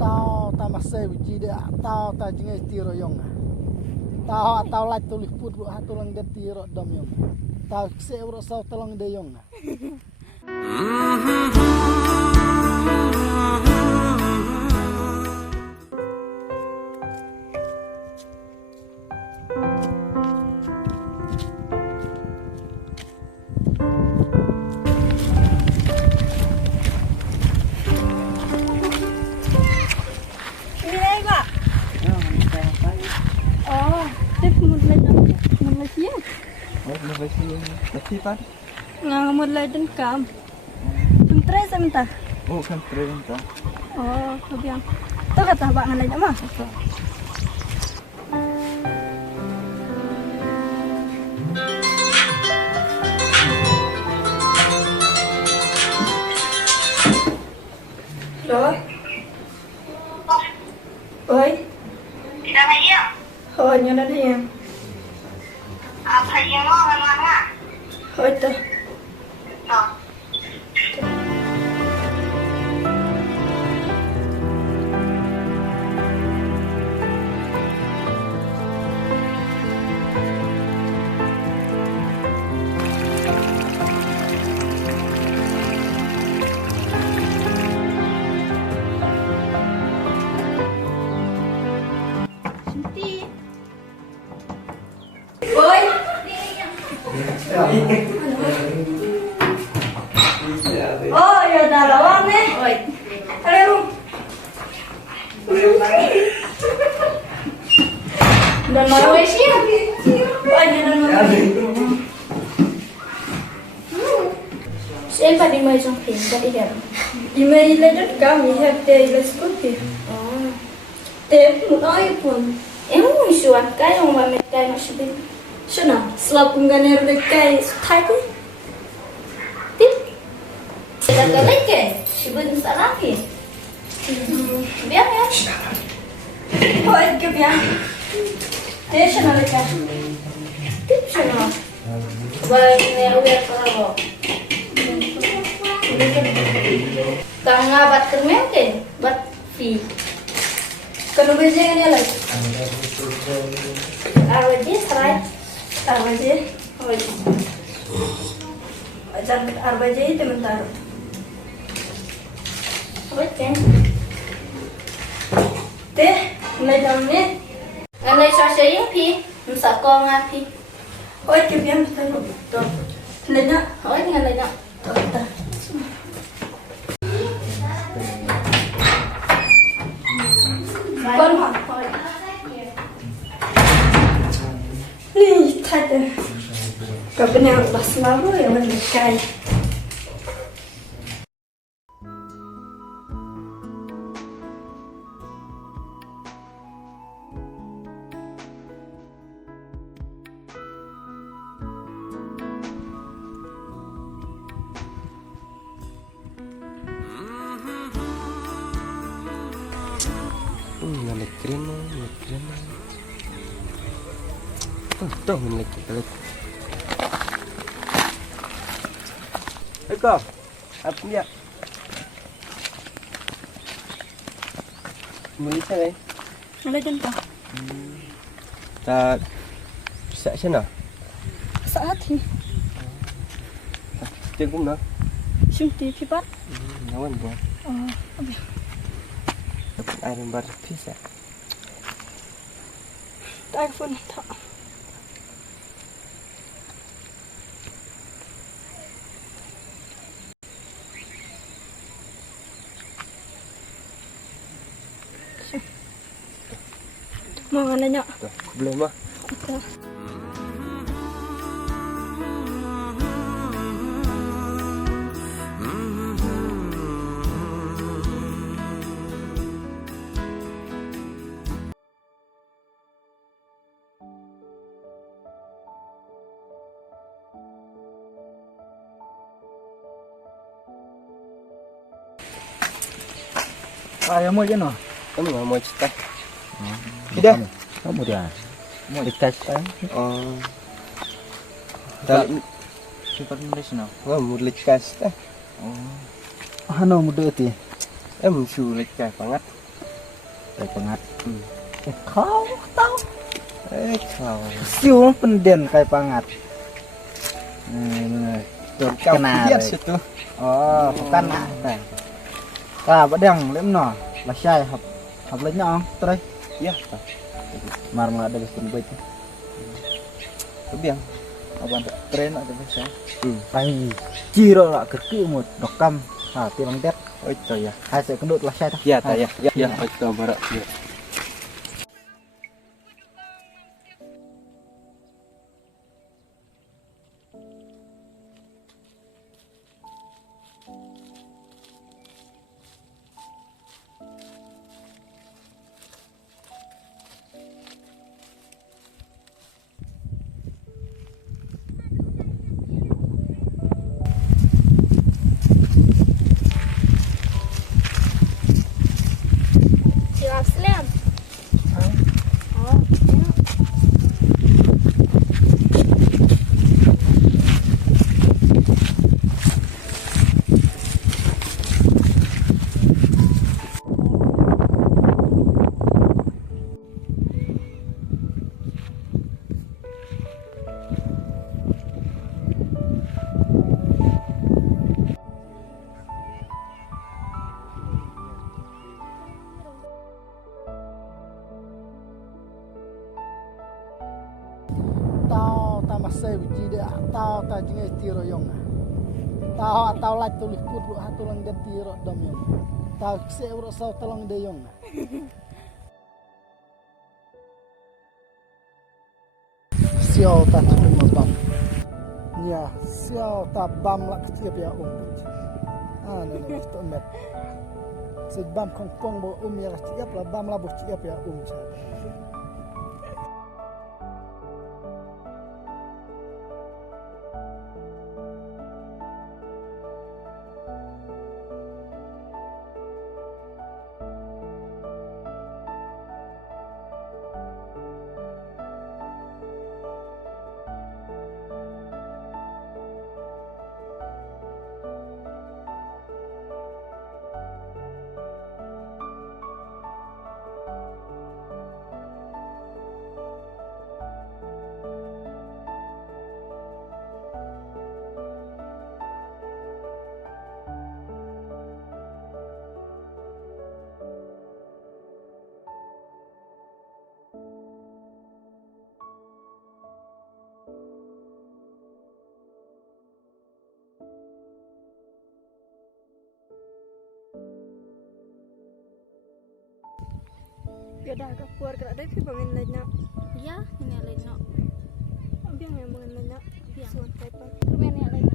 tao ta masai biji dia tao ta jingai tiro yong tao tao lai tulis put bu hatulang de tiro dom yong tao se uro sau tolong de yong Nga mulai din kam. Kuntre sebentar. Oh, kan terenta. Oh, kebiang. Tu kata abang ngalai nak mah. Rồi. Oi. Tidak bayar. Hồi nhớ đến em. Apa yang mau mana? Hồi tu. No. Sinti. Oi. Oh, ya dah lawan ni. Oi. Ayo. Dan mau isi? Oh, jangan mau. Siapa di mai jong pin tadi kan? Di mai legend kami have day let's go here. Oh. Teh mulai pun. Emang isuan kaya yang mamet kaya masih bin. Shona, selap pengganer kaya sutai pun. Tip. Kita kelek ke? Sibun salah ke? Biar ya. Oh, itu biar. Teh shona lekas. Tip shona. Baik ni awak kalau. Kang bat kermen ke? Bat fi. Kalau bejeng ni lagi. Arwaje serai. Arwaje. Oh. Jangan arwaje itu mentar. Oke. Teh, mulai jamnya. Mulai sosial yang pi, masa kau ngapi. Oh, kebiang betul betul. Lena, oh ini lena. Betul. Con hỏi nih tadi kapan yang pas malu yang menikah Keren. Tuh milik kita. Eko, apa dia? Milik saya. mulai jentah Tak bisa sana. saat ini Tengok nak. Sinti pipat. Nawan buat. Oh, abi. Dapat air bar bisa. iPhone tak. Mau nanya? Belum mah. Okay. Ayam mo dyan, Kamu nggak mau cerita? Tidak. Kamu dia. Mau dikasih? Oh. Tak. Cepat nulis no. Wah, mau dikasih. Oh. Ano mo dito? Musuh lekai banget. Kai pangat. Kau tahu. Kau. Siu penden kai pangat. Kau Kenal. lihat situ. Oh, bukan nak. Ka badang lem no. Lah syai hab le nyong trai. Ya. Mar ada besun bait. Kebiang. Aban tren ada bisa. Pai. Ciro la kerki mut dokam. Ha tilang det. Oh itu ya. Hai saya kendut lah syai ta. Ya ta ya. Ya itu barak. Ya. Siap Slam. Oh, ya. Tao ta masai uji dia tao ta jingai tiro yong. Tao lai tu liput lu hatu lang dia tiro dom yong. Tao se uro sau talang de yong. Siao ta tu bam. Nya siao ta bam lak tiap ya ne tu met. Se bam kong bo ya tiap la bam la bo tiap ya cha. Ya dah ke keluar ke ada sih bangun lainnya. Ya, ini lainnya. Biang yang bangun lainnya. Biang. Suan kaitan. Rumah ini lainnya.